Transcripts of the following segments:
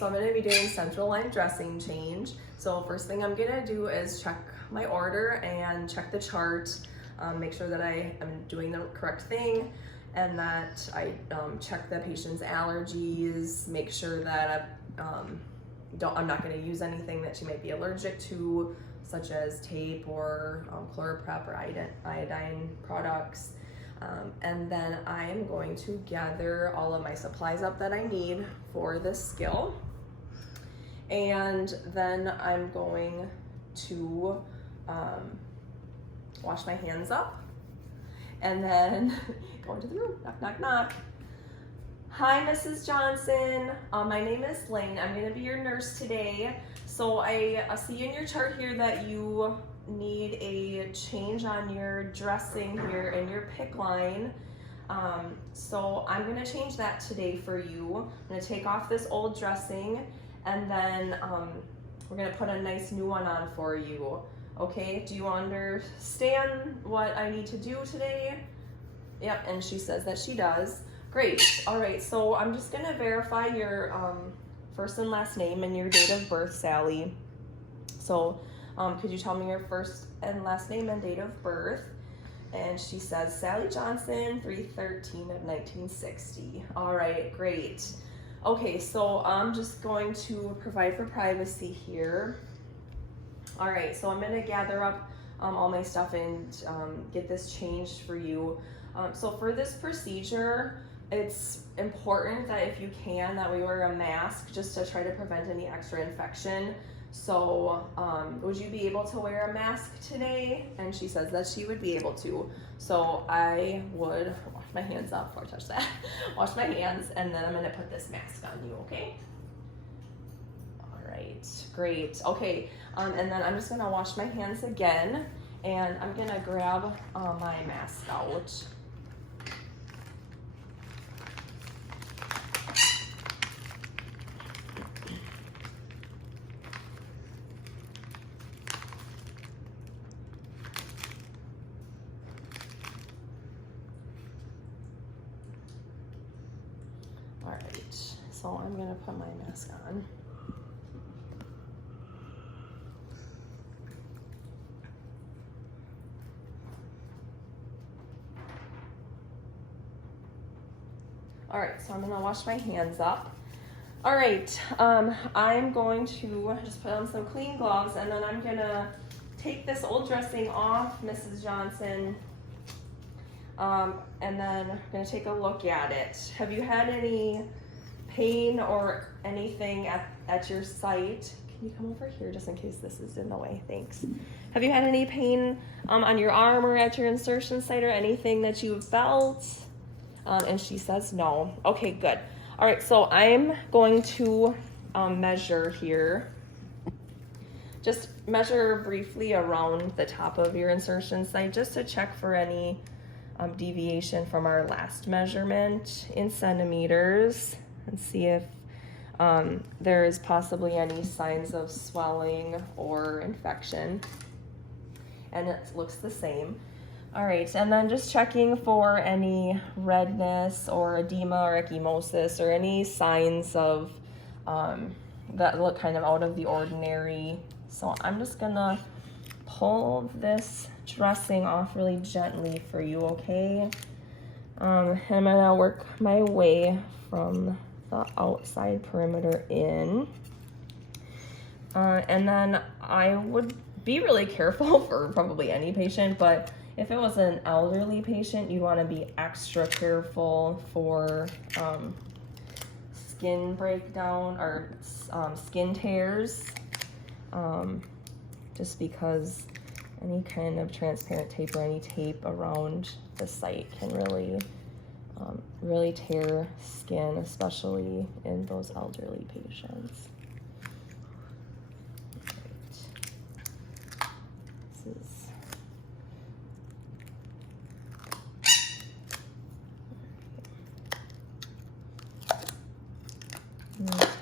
so I'm gonna be doing central line dressing change. So first thing I'm gonna do is check my order and check the chart, make sure that I am doing the correct thing, and that I check the patient's allergies, make sure that I'm not gonna use anything that she might be allergic to, such as tape or ChloraPrep or iodine products. And then I'm going to gather all of my supplies up that I need for this skill. And then I'm going to wash my hands up and then go into the room. Knock, knock, knock. Hi, Mrs. Johnson. My name is Lane. I'm going to be your nurse today. So I see in your chart here that you need a change on your dressing here in your PICC line. So I'm going to change that today for you. I'm going to take off this old dressing, and then we're going to put a nice new one on for you. Okay, do you understand what I need to do today? Yep, and she says that she does. Great. All right, so I'm just going to verify your first and last name and your date of birth, Sally. So could you tell me your first and last name and date of birth? And she says Sally Johnson, 3/13 of 1960. All right, great. Okay, so I'm just going to provide for privacy here. All right, so I'm going to gather up all my stuff and get this changed for you. So for this procedure, it's important that if you can, that we wear a mask just to try to prevent any extra infection. So would you be able to wear a mask today? And she says that she would be able to. So I would wash my hands up before I touch that. Wash my hands, and then I'm gonna put this mask on you, okay? All right, great. Okay, and then I'm just gonna wash my hands again, and I'm gonna grab my mask out. All right, so I'm gonna put my mask on. All right, so I'm gonna wash my hands up. All right, I'm going to just put on some clean gloves, and then I'm gonna take this old dressing off, Mrs. Johnson, and then I'm gonna take a look at it. Have you had any pain or anything at your site? Can you come over here just in case this is in the way? Thanks. Have you had any pain on your arm or at your insertion site or anything that you've felt? And she says no. Okay, good. All right, so I'm going to measure here. Just measure briefly around the top of your insertion site just to check for any deviation from our last measurement in centimeters, and see if there is possibly any signs of swelling or infection. And it looks the same. All right, and then just checking for any redness or edema or ecchymosis or any signs of that look kind of out of the ordinary. So I'm just gonna pull this dressing off really gently for you, okay? And I'm gonna work my way from the outside perimeter in. And then I would be really careful for probably any patient, but if it was an elderly patient, you'd want to be extra careful for skin breakdown or skin tears, just because any kind of transparent tape or any tape around the site can really tear skin, especially in those elderly patients.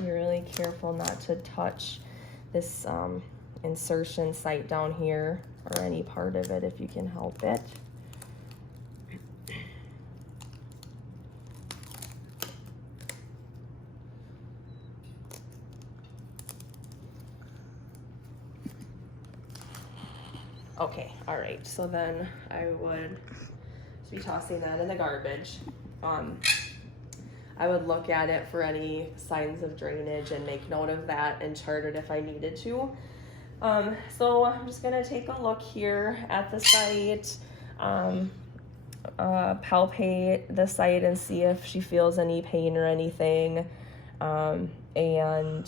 Be really careful not to touch this insertion site down here or any part of it if you can help it. Okay, all right, so then I would be tossing that in the garbage. I would look at it for any signs of drainage and make note of that and chart it if I needed to. So I'm just gonna take a look here at the site, palpate the site and see if she feels any pain or anything, and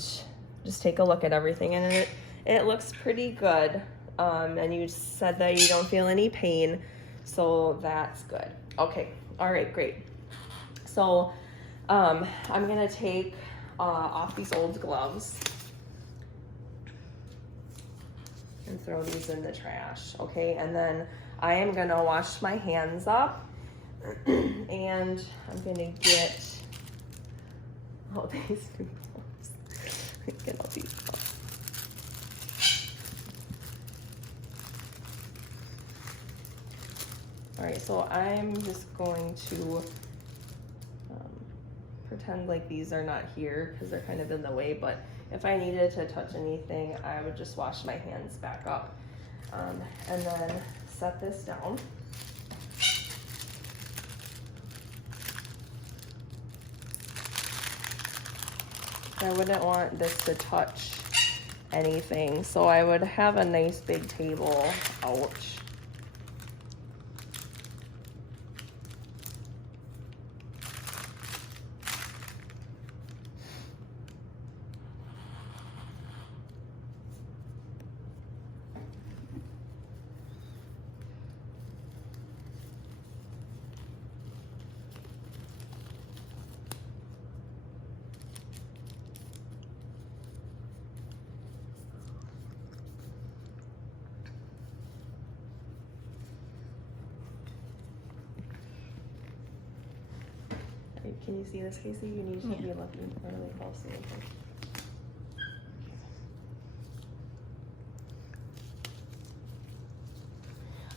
just take a look at everything. And it looks pretty good. And you said that you don't feel any pain, so that's good. Okay, all right, great. So I'm gonna take off these old gloves and throw these in the trash, okay? And then I am gonna wash my hands up and I'm gonna get all these new gloves. Get all these gloves. All right, so I'm just going to pretend like these are not here because they're kind of in the way, but if I needed to touch anything, I would just wash my hands back up. And then set this down. I wouldn't want this to touch anything, so I would have a nice big table out. Can you see this, Casey? You need to be looking really closely.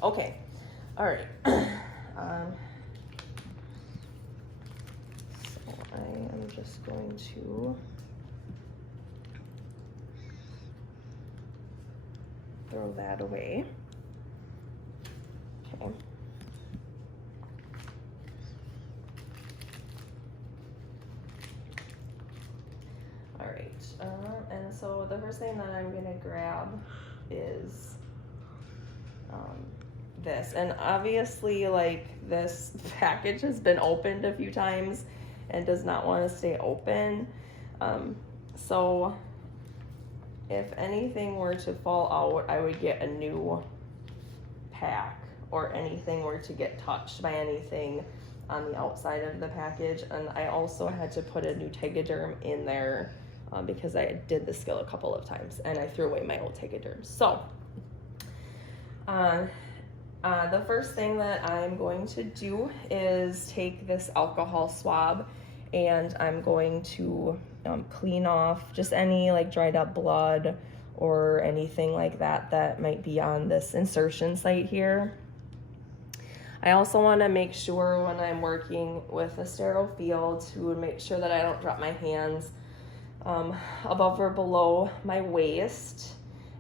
Okay, all right. So I am just going to throw that away. Okay. And so the first thing that I'm gonna grab is this. And obviously, like, this package has been opened a few times and does not want to stay open. So if anything were to fall out, I would get a new pack, or anything were to get touched by anything on the outside of the package. And I also had to put a new Tegaderm in there because I did the skill a couple of times and I threw away my old Tegaderm. So the first thing that I'm going to do is take this alcohol swab and I'm going to clean off just any like dried up blood or anything like that that might be on this insertion site here. I also want to make sure when I'm working with a sterile field to make sure that I don't drop my hands above or below my waist,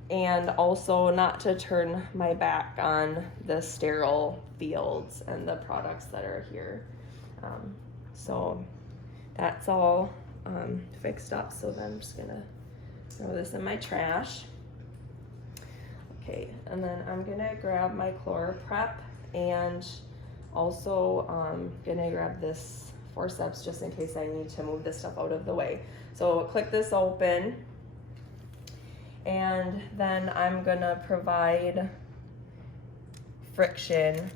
and also not to turn my back on the sterile fields and the products that are here. So that's all fixed up, so then I'm just gonna throw this in my trash. Okay, and then I'm gonna grab my ChloraPrep and also gonna grab this forceps just in case I need to move this stuff out of the way. So click this open, and then I'm gonna provide friction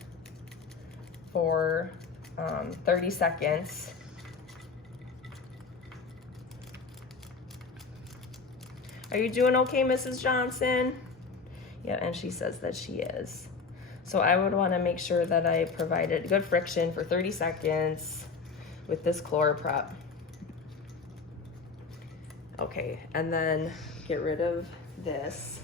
for 30 seconds. Are you doing okay, Mrs. Johnson? Yeah, and she says that she is. So I would want to make sure that I provided good friction for 30 seconds with this ChloraPrep. Okay, and then get rid of this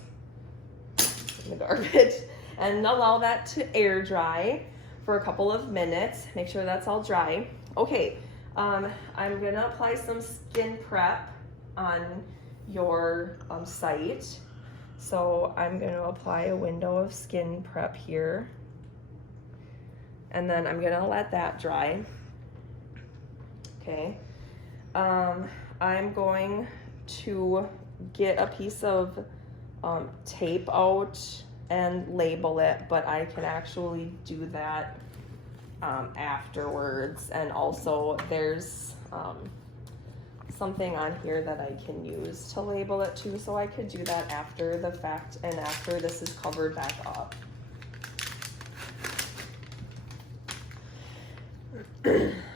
in the garbage and allow that to air dry for a couple of minutes. Make sure that's all dry. Okay, I'm gonna apply some skin prep on your site. So I'm going to apply a window of skin prep here. And then I'm going to let that dry. Okay. I'm going to get a piece of tape out and label it, but I can actually do that afterwards. And also there's something on here that I can use to label it too, so I could do that after the fact and after this is covered back up. All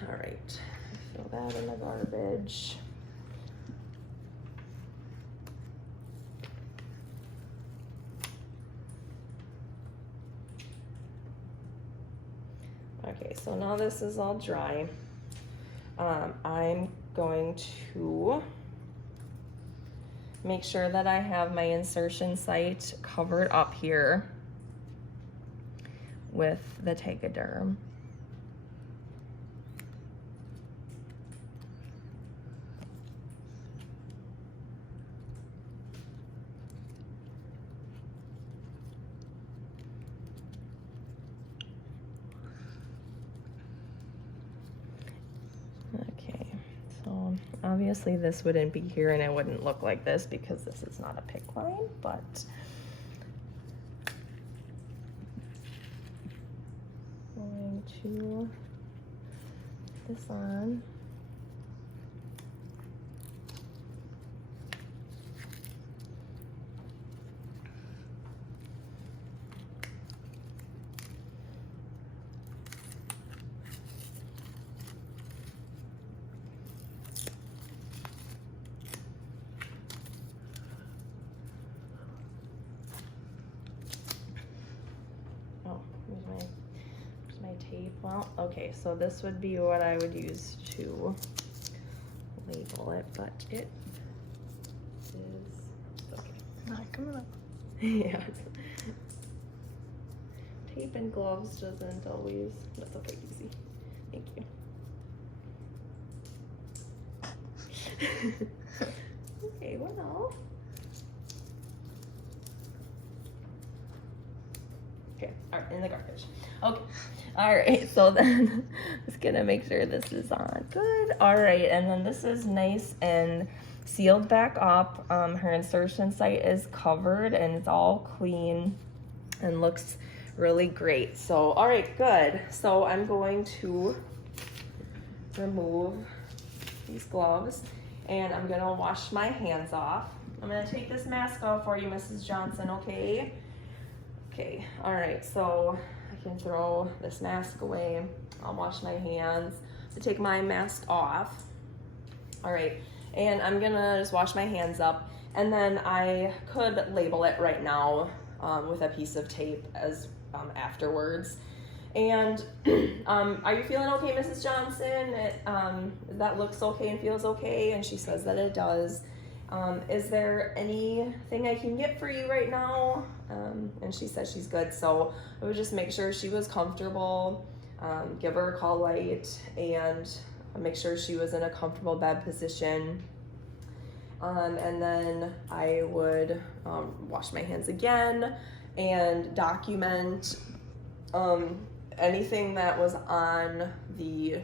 right, throw that in the garbage. Okay, so now this is all dry. I'm going to make sure that I have my insertion site covered up here with the Tegaderm. Obviously this wouldn't be here and it wouldn't look like this because this is not a PICC line, but I'm going to put this on. Tape. Well, okay, so this would be what I would use to label it, but it is okay. Not coming up. Yeah. Tape and gloves doesn't always. That's okay, easy. Thank you. Okay, well. Okay, all right, in the garbage. Okay. All right, so then just gonna make sure this is on good. All right, and then this is nice and sealed back up. Her insertion site is covered and it's all clean and looks really great. So, all right, good. So I'm going to remove these gloves and I'm gonna wash my hands off. I'm gonna take this mask off for you, Mrs. Johnson, okay? Okay, all right, so I can throw this mask away. I'll wash my hands. So take my mask off. All right, and I'm gonna just wash my hands up, and then I could label it right now with a piece of tape as afterwards. And are you feeling okay, Mrs. Johnson? That looks okay and feels okay, and she says that it does. Is there anything I can get for you right now? And she says she's good, so I would just make sure she was comfortable, give her a call light, and make sure she was in a comfortable bed position. And then I would wash my hands again and document anything that was on the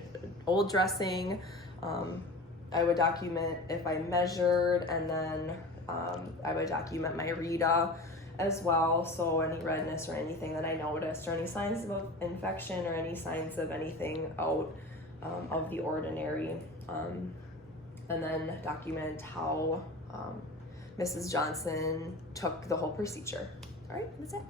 old dressing. I would document if I measured, and then I would document my Rita as well. So any redness or anything that I noticed, or any signs of infection, or any signs of anything out of the ordinary. And then document how Mrs. Johnson took the whole procedure. All right, that's it.